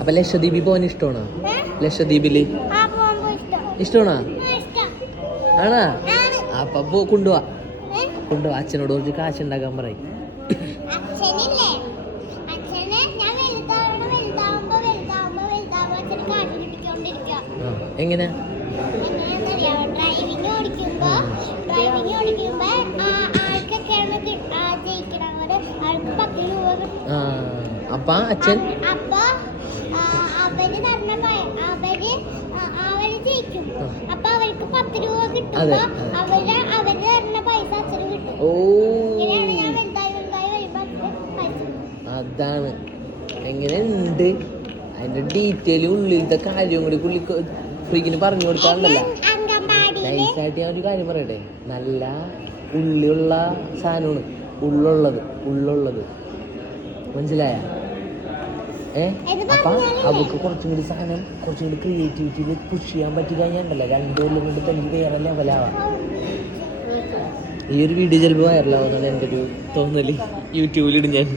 അപ്പൊ ലക്ഷദ്വീപിൽ പോകാൻ ഇഷ്ടമാണോ? ലക്ഷദ്വീപില് ഇഷ്ടമാണോ? ആണാ? അപ്പൊ കൊണ്ടുപോവാ. അച്ഛനോട് കുറച്ച് കാശ് ഉണ്ടാക്കാൻ പറയും. എങ്ങനെ? അപ്പൊ അച്ഛൻ അതാണ് എങ്ങനെ ഉണ്ട് അതിന്റെ ഡീറ്റെയിൽ ഉള്ളിലത്തെ കാര്യം കൂടി ഫ്രീക്കിന് പറഞ്ഞു കൊടുക്കാറുണ്ടല്ലോ. നൈസായിട്ട് ഞാൻ ഒരു കാര്യം പറയട്ടെ, നല്ല ഉള്ളിയുള്ള സാധനമാണ് ഉള്ളുള്ളത് മനസ്സിലായ? അപ്പൊ അവർക്ക് കുറച്ചും കൂടി സാധനം കുറച്ചും കൂടി ക്രിയേറ്റിവിറ്റിയിൽ പുഷ് ചെയ്യാൻ പറ്റി കഴിഞ്ഞാൽ 2 കൊല്ലം കൊണ്ട് എനിക്ക് വേറെ ലെവലാവാം. ഈ ഒരു വീഡിയോ ചിലപ്പോൾ വൈറലാവുന്നതാണ് എൻ്റെ ഒരു തോന്നല്. യൂട്യൂബിലിടും ഞാൻ.